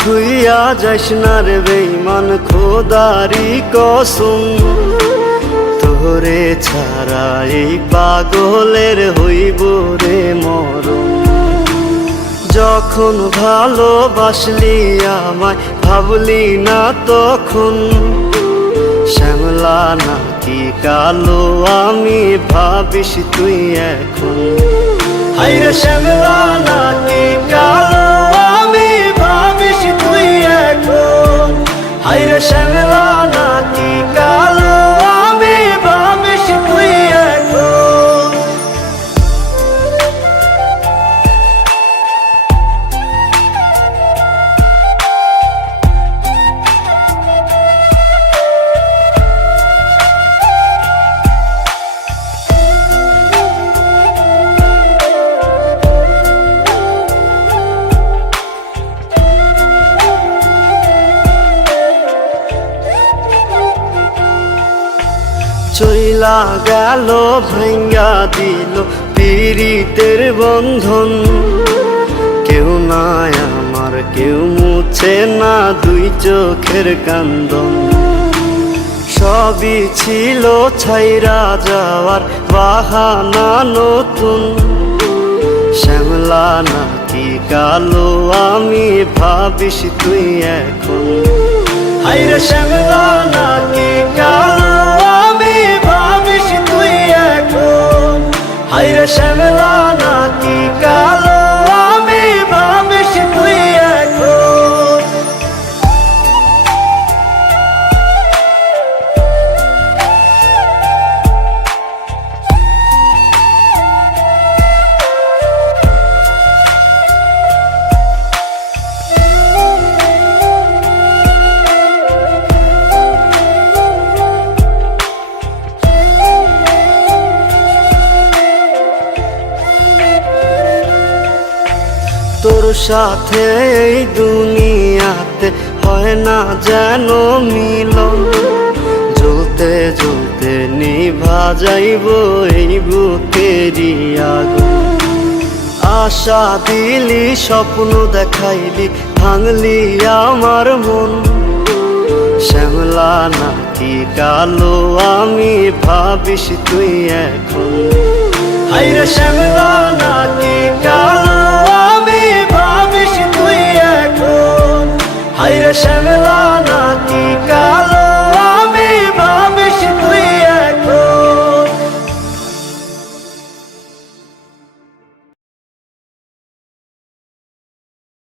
থুইয়া যাস না রে বেঈমান, খোদারি কসম। তোরে ছাড়া এই পাগলের হইব রে মরণ। যখন ভালোবাসলি আমায় ভাবলি না তখন, শ্যামলা নাকি কালো আমি ভাবিস তুই এখন। হায়রে শ্যামলা নাকি কালো আমি ভাবিস তুই এখন। হায়রে শ্যামলা নাকি কালো আমি ভাবিস তুই এখন। চইলা গেল ভাঙ্গা দিল পীড়িতের বন্ধন। কেউ নাই আমার, কেউ মুছে না দুই চোখের কান্দন। সবই ছিল ছাইরা যাওয়ার বাহানা নতুন। শ্যামলা নাকি কালো আমি ভাবিস তুই এখন। হায়রে শ্যামলা নাকি কালো আমি ভাবিস তুই এখন। হায়রে শ্যামলা নাকি কালো আমি ভাবিস তুই এখন। তোর সাথে এই দুনিয়াতে হয় না যেন মিলন। জ্বলতে জ্বলতে নিভা যাইব এই বুকেরই আগুন। আশা দিলি, স্বপ্ন দেখাইলি, ভাঙলি আমার মন। শ্যামলা নাকি কালো আমি ভাবিস তুই এখন। হায়রে শ্যামলা